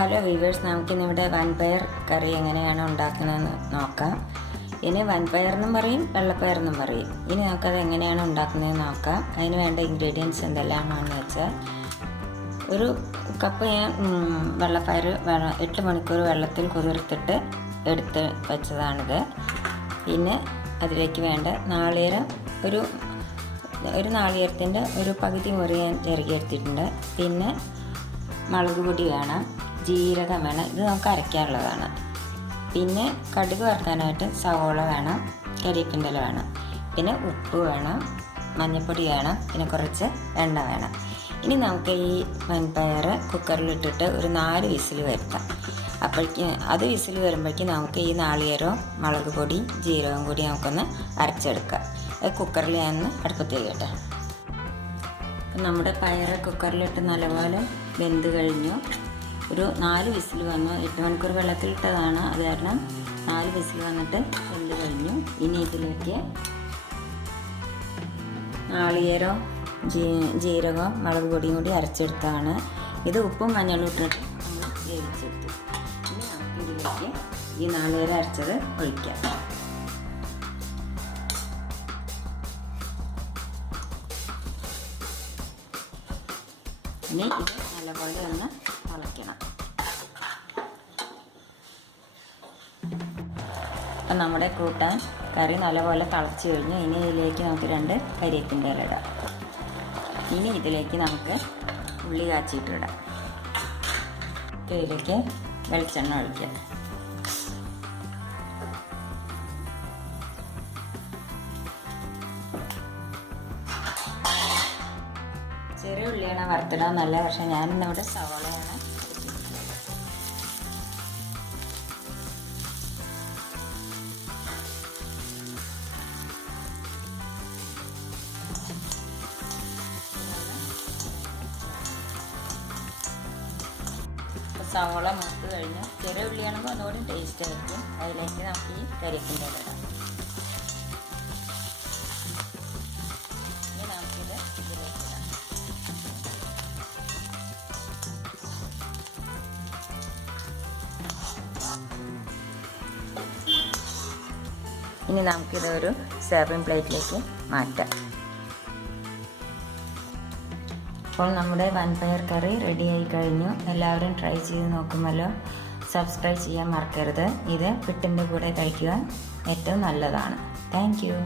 Hello viewers, നമുക്കിന്നിവിടെ വൻപയർ കറി എങ്ങനെയാണ് ഉണ്ടാക്കുന്നതെന്ന് നോക്കാം. ഇനി വൻപയർ എന്നും പറയും, വെള്ളപ്പയർ എന്നും പറയും. ഇനി നമുക്കത് എങ്ങനെയാണ് ഉണ്ടാക്കുന്നതെന്ന് നോക്കാം. അതിന് വേണ്ട ഇൻഗ്രീഡിയൻസ് എന്തെല്ലാമാണെന്ന് വെച്ചാൽ, ഒരു കപ്പ് ഞാൻ വെള്ളപ്പയർ 8 മണിക്കൂർ വെള്ളത്തിൽ കുതിർത്തിട്ട് എടുത്ത് വെച്ചതാണിത്. പിന്നെ അതിലേക്ക് വേണ്ട നാളികേരം, ഒരു നാളികേരത്തിൻ്റെ ഒരു പകുതി മുറി ഞാൻ ചിരകിയെടുത്തിട്ടുണ്ട്. പിന്നെ മുളക് പൊടി വേണം, ജീരകം വേണം, ഇത് നമുക്ക് അരയ്ക്കാനുള്ളതാണ്. പിന്നെ കടുക് വറുക്കാനായിട്ട് സവോള വേണം, കരിവേപ്പിൻ്റെ ഇല വേണം, പിന്നെ ഉപ്പ് വേണം, മഞ്ഞൾപ്പൊടി വേണം, പിന്നെ കുറച്ച് എണ്ണ വേണം. ഇനി നമുക്ക് ഈ വൻപയർ കുക്കറിലിട്ടിട്ട് ഒരു 4 വിസിൽ വരുത്താം. അത് വിസിൽ വരുമ്പോഴേക്കും നമുക്ക് ഈ നാളികേരവും മുളക് പൊടി ജീരകം കൂടി നമുക്കൊന്ന് അരച്ചെടുക്കാം. അത് കുക്കറിൽ ഞാൻ അടുപ്പത്ത് വയ്ക്കട്ടെ. അപ്പം നമ്മുടെ പയർ കുക്കറിലിട്ട് നല്ലപോലെ വെന്ത് കഴിഞ്ഞു. ഒരു 4 വിസിൽ വന്നു. 8 മണിക്കൂർ വെള്ളത്തിലിട്ടതാണ്, അത് കാരണം 4 വിസിൽ വന്നിട്ട് വെന്ത് കഴിഞ്ഞു. ഇനി ഇതിലേക്ക് നാളികേരവും ജീരകവും മുളക് പൊടിയും കൂടി അരച്ചെടുത്താണ്. ഇത് ഉപ്പും മഞ്ഞളും ഇട്ടിട്ട് നമ്മൾ വേവിച്ചെടുത്തു. ഇനി നമുക്ക് ഇതിലേക്ക് ഈ നാളികേരം അരച്ചത് ഒഴിക്കാം. ഇനി ഇത് നല്ലപോലെ ഒന്ന് തിളയ്ക്കണം. അപ്പം നമ്മുടെ കൂട്ടാൻ കറി നല്ലപോലെ തിളച്ച് കഴിഞ്ഞു. ഇനി ഇതിലേക്ക് നമുക്ക് 2 കരിവേപ്പിൻ്റെ ഇല ഇടാം. ഇനി ഇതിലേക്ക് നമുക്ക് ഉള്ളി കാച്ചിയിട്ട് ഇടാം. ഇതിലേക്ക് വെളിച്ചെണ്ണ ഒഴിക്കാം. ചെറിയ ഉള്ളിയാണ് വറുത്തിടാൻ നല്ല, പക്ഷേ ഞാനിന്നിവിടെ സവാളയാണ്. സവാള മൂത്ത് കഴിഞ്ഞ് ചെറിയ ഉള്ളിയാണെങ്കിൽ ഒന്നുകൂടി ടേസ്റ്റ് ആയിരിക്കും. അതിലേക്ക് നമുക്ക് ഈ കരിവേപ്പിൻ്റെ ഇല ഇടാം. ഇനി നമുക്കിത് ഇതിലേക്ക് ഇടാം. ഇനി നമുക്കിതൊരു സെർവിങ് പ്ലേറ്റിലേക്ക് മാറ്റാം. അപ്പോൾ നമ്മുടെ വൻപയർ കറി റെഡിയായി കഴിഞ്ഞു. എല്ലാവരും ട്രൈ ചെയ്ത് നോക്കുമല്ലോ. സബ്സ്ക്രൈബ് ചെയ്യാൻ മറക്കരുത്. ഇത് പുട്ടിൻ്റെ കൂടെ കഴിക്കുവാൻ ഏറ്റവും നല്ലതാണ്. Thank you.